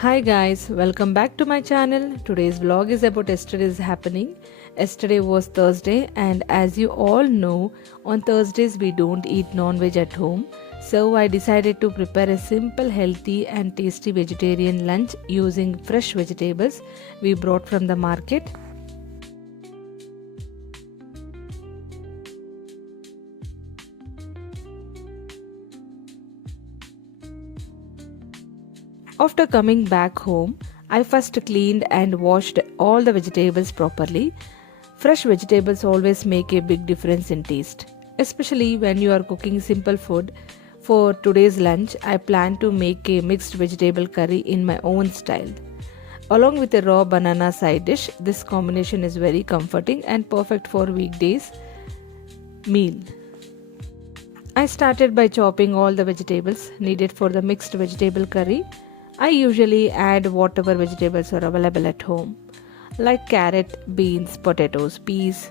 Hi guys, welcome back to my channel. Today's vlog is about yesterday's happening. Yesterday was Thursday and as you all know, on Thursdays we don't eat non-veg at home. So I decided to prepare a simple, healthy and tasty vegetarian lunch using fresh vegetables we brought from the market. After coming back home, I first cleaned and washed all the vegetables properly. Fresh vegetables always make a big difference in taste, especially when you are cooking simple food. For today's lunch, I plan to make a mixed vegetable curry in my own style. Along with a raw banana side dish, this combination is very comforting and perfect for weekdays meal. I started by chopping all the vegetables needed for the mixed vegetable curry. I usually add whatever vegetables are available at home, like carrot, beans, potatoes, peas,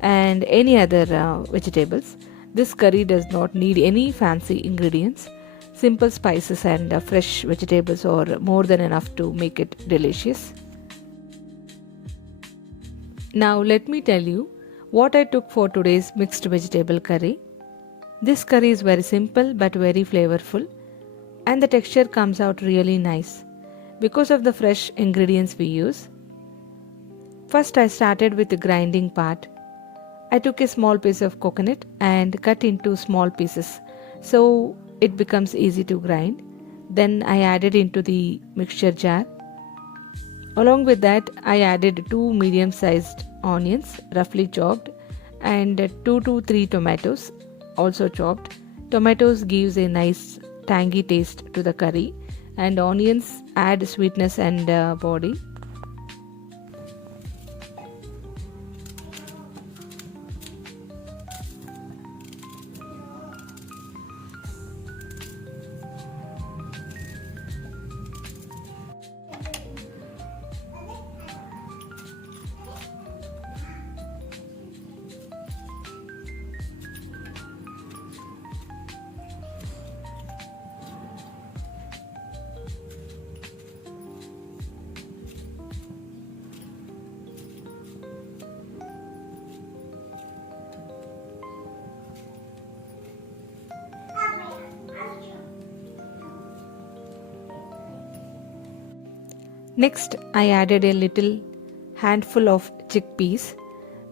and any other vegetables. This curry does not need any fancy ingredients. Simple spices and fresh vegetables are more than enough to make it delicious. Now, let me tell you what I took for today's mixed vegetable curry. This curry is very simple but very flavorful, and the texture comes out really nice because of the fresh ingredients we use. First, I started with the grinding part. I took a small piece of coconut and cut into small pieces so it becomes easy to grind. Then I added into the mixture jar. Along with that, I added 2 medium-sized onions roughly chopped and 2 to 3 tomatoes also chopped. Tomatoes gives a nice tangy taste to the curry and onions add sweetness and body. Next, I added a little handful of chickpeas.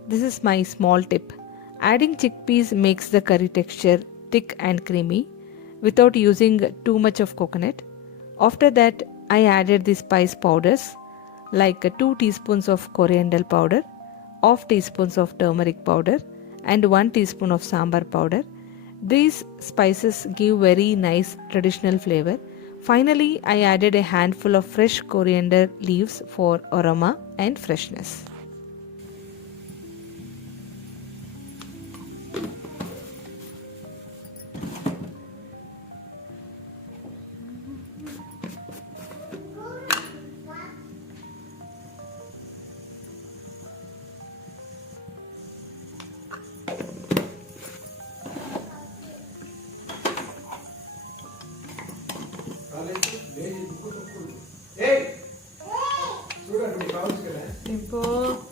This is my small tip. Adding chickpeas makes the curry texture thick and creamy without using too much of coconut. After that, I added the spice powders like 2 teaspoons of coriander powder, half teaspoons of turmeric powder and 1 teaspoon of sambar powder. These spices give very nice traditional flavor. Finally, I added a handful of fresh coriander leaves for aroma and freshness. Dimple.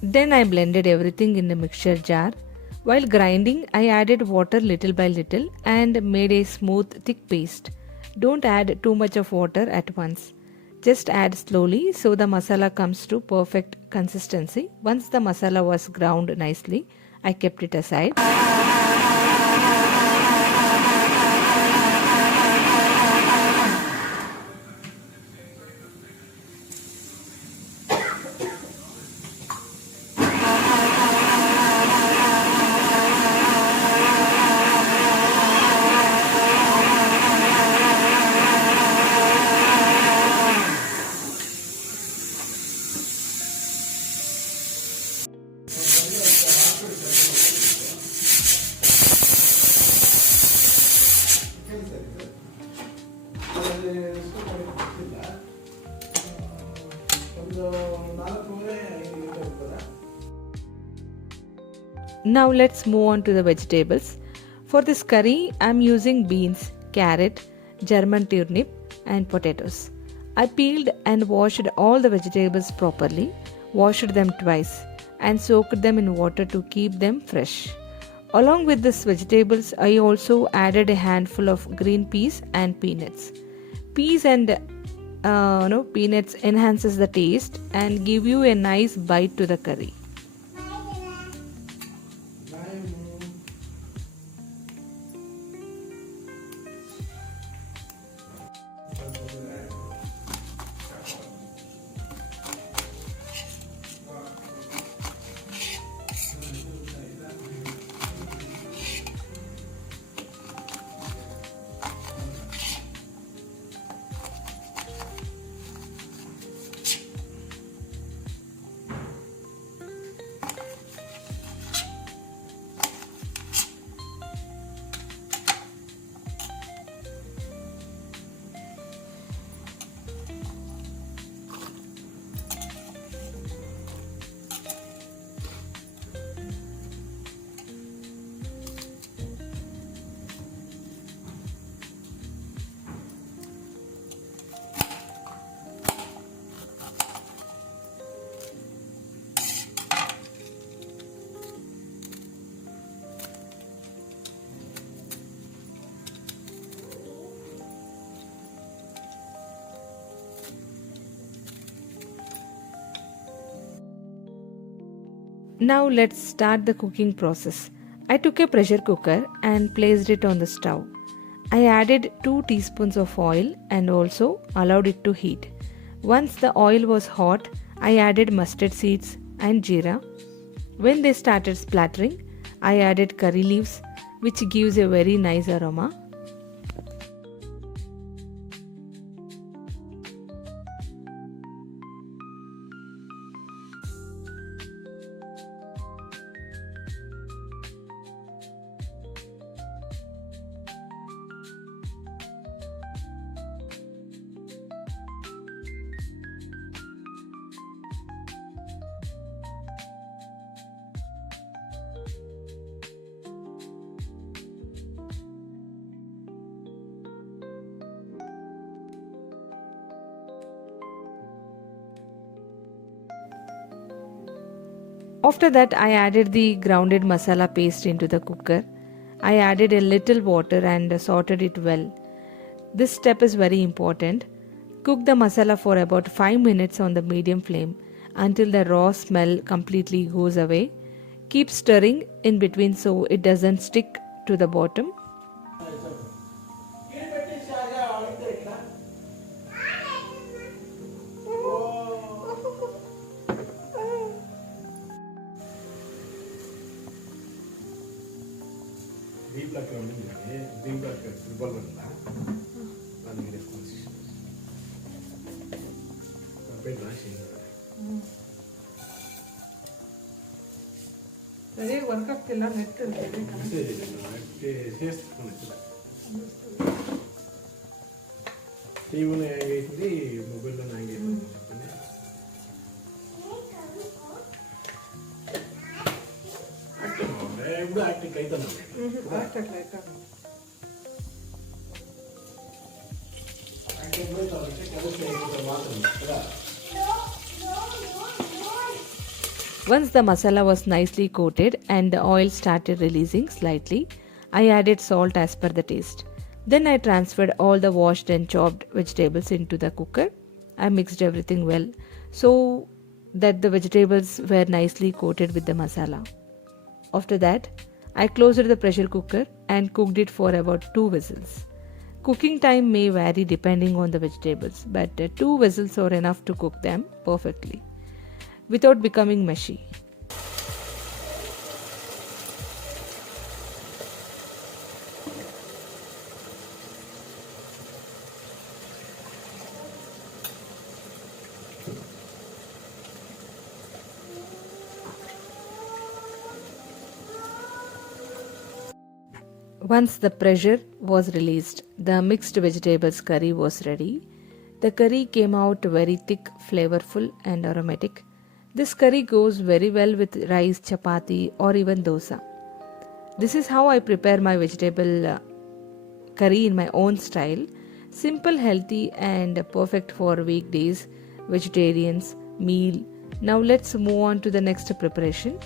Then I blended everything in the mixture jar. While grinding, I added water little by little and made a smooth thick paste. Don't add too much of water at once. Just add slowly so the masala comes to perfect consistency. Once the masala was ground nicely, I kept it aside. Now let's move on to the vegetables. For this curry, I'm using beans, carrot, German turnip and potatoes. I peeled and washed all the vegetables properly, washed them twice and soaked them in water to keep them fresh. Along with these vegetables, I also added a handful of green peas and peanuts. Peas and peanuts enhances the taste and give you a nice bite to the curry. Now let's start the cooking process. I took a pressure cooker and placed it on the stove. I added 2 teaspoons of oil and also allowed it to heat. Once the oil was hot, I added mustard seeds and jeera. When they started splattering, I added curry leaves, which gives a very nice aroma. After that, I added the grounded masala paste into the cooker. I added a little water and sorted it well. This step is very important. Cook the masala for about 5 minutes on the medium flame until the raw smell completely goes away. Keep stirring in between so it doesn't stick to the bottom. Once the masala was nicely coated and the oil started releasing slightly, I added salt as per the taste. Then I transferred all the washed and chopped vegetables into the cooker. I mixed everything well so that the vegetables were nicely coated with the masala. After that, I closed the pressure cooker and cooked it for about 2 whistles. Cooking time may vary depending on the vegetables, but 2 whistles are enough to cook them perfectly without becoming mushy. Once the pressure was released, the mixed vegetables curry was ready. The curry came out very thick, flavorful, and aromatic. This curry goes very well with rice, chapati, or even dosa. This is how I prepare my vegetable curry in my own style. Simple, healthy, and perfect for weekdays, vegetarians, meal. Now let's move on to the next preparation.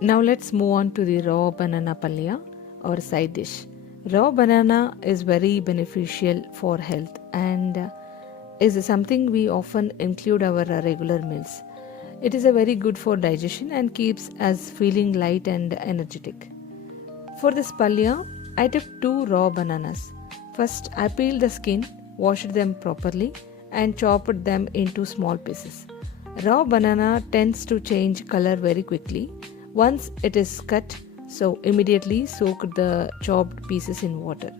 Now let's move on to the raw banana palya or side dish. Raw banana is very beneficial for health and is something we often include our regular meals. It is a very good for digestion and keeps us feeling light and energetic. For this palya, I took 2 raw bananas. First, I peeled the skin, washed them properly and chopped them into small pieces. Raw banana tends to change color very quickly once it is cut, so immediately soak the chopped pieces in water.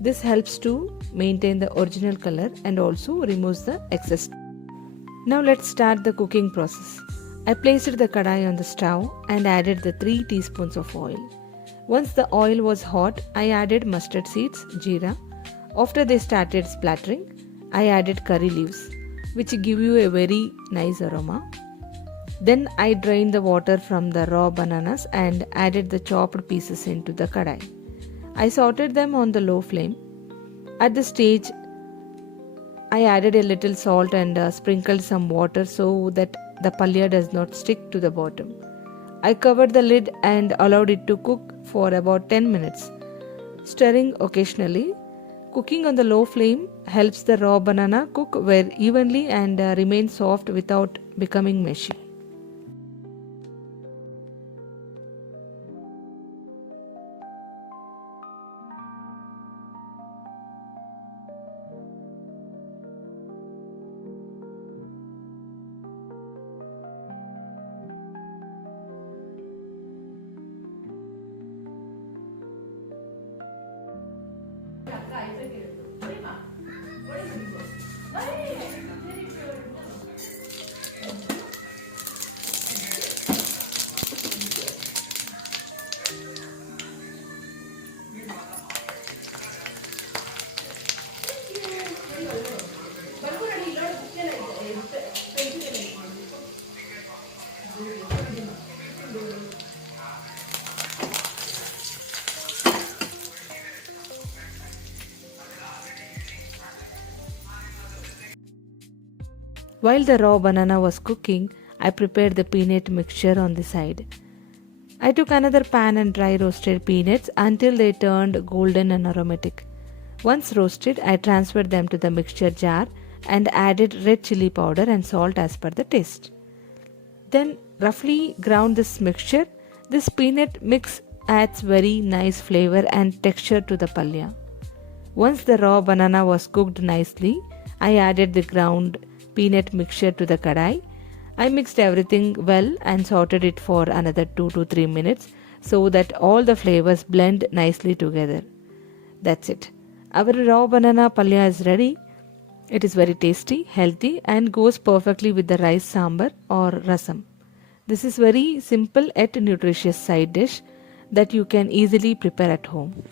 This helps to maintain the original color and also removes the excess. Now let's start the cooking process. I placed the kadai on the stove and added the 3 teaspoons of oil. Once the oil was hot, I added mustard seeds, jeera. After they started splattering, I added curry leaves, which give you a very nice aroma. Then I drained the water from the raw bananas and added the chopped pieces into the kadai. I sauteed them on the low flame. At this stage, I added a little salt and sprinkled some water so that the palya does not stick to the bottom. I covered the lid and allowed it to cook for about 10 minutes, stirring occasionally. Cooking on the low flame helps the raw banana cook very evenly and remain soft without becoming mushy. While the raw banana was cooking, I prepared the peanut mixture on the side. I took another pan and dry roasted peanuts until they turned golden and aromatic. Once roasted, I transferred them to the mixture jar and added red chili powder and salt as per the taste. Then roughly ground this mixture. This peanut mix adds very nice flavor and texture to the palya. Once the raw banana was cooked nicely, I added the ground peanut mixture to the kadai. I mixed everything well and sauteed it for another 2 to 3 minutes so that all the flavors blend nicely together. That's it. Our raw banana palya is ready. It is very tasty, healthy, and goes perfectly with the rice sambar or rasam. This is very simple yet nutritious side dish that you can easily prepare at home.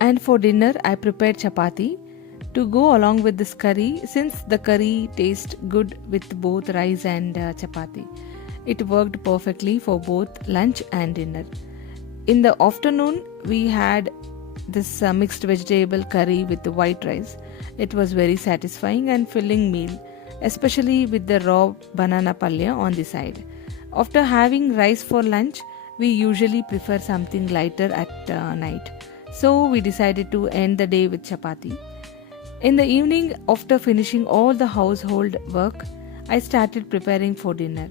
And for dinner, I prepared chapati to go along with this curry since the curry tastes good with both rice and chapati. It worked perfectly for both lunch and dinner. In the afternoon, we had this mixed vegetable curry with the white rice. It was very satisfying and filling meal, especially with the raw banana palya on the side. After having rice for lunch, we usually prefer something lighter at night. So we decided to end the day with chapati. In the evening, after finishing all the household work, I started preparing for dinner.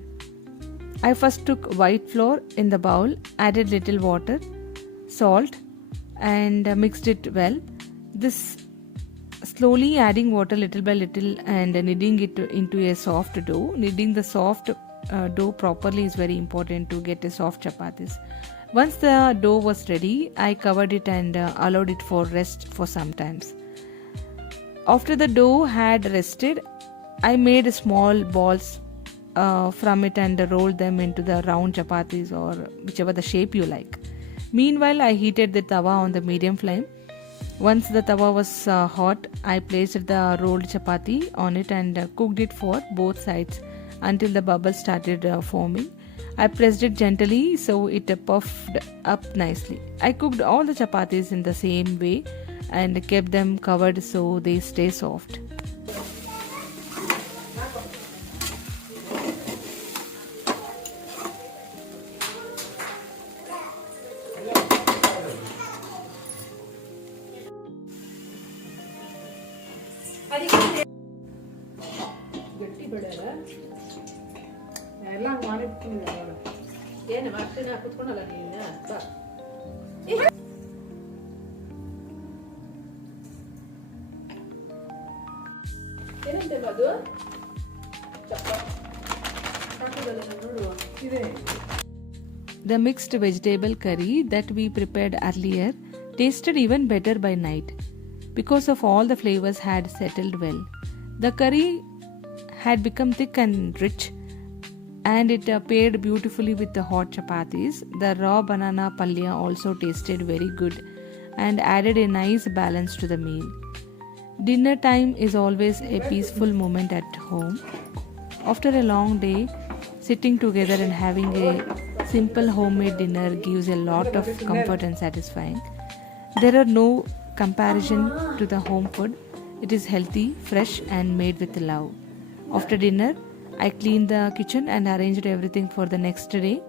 I first took white flour in the bowl, added little water, salt, and mixed it well. This slowly adding water little by little and kneading it into a soft dough. Kneading the soft dough properly is very important to get a soft chapatis. Once the dough was ready, I covered it and allowed it for rest for some times. After the dough had rested, I made small balls from it and rolled them into the round chapatis or whichever the shape you like. Meanwhile, I heated the tawa on the medium flame. Once the tawa was hot, I placed the rolled chapati on it and cooked it for both sides until the bubbles started forming. I pressed it gently so it puffed up nicely. I cooked all the chapatis in the same way and kept them covered so they stay soft. The mixed vegetable curry that we prepared earlier tasted even better by night because of all the flavors had settled well. The curry had become thick and rich and it paired beautifully with the hot chapatis. The raw banana palya also tasted very good and added a nice balance to the meal. Dinner time is always a peaceful moment at home. After a long day, sitting together and having a simple homemade dinner gives a lot of comfort and satisfying. There are no comparison to the home food. It is healthy, fresh and made with love. After dinner, I cleaned the kitchen and arranged everything for the next day.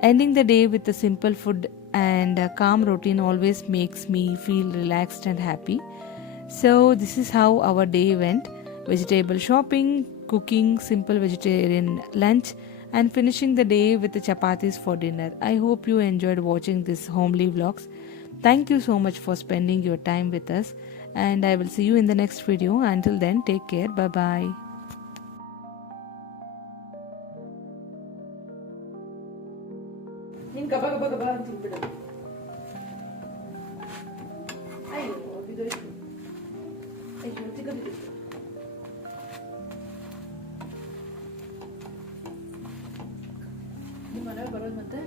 Ending the day with a simple food and a calm routine always makes me feel relaxed and happy. So this is how our day went. Vegetable shopping, cooking simple vegetarian lunch and finishing the day with the chapatis for dinner. I hope you enjoyed watching this homely vlogs. Thank you so much for spending your time with us and I will see you in the next video. Until then, take care. Bye bye. ಬರೋದು ಮತ್ತೆ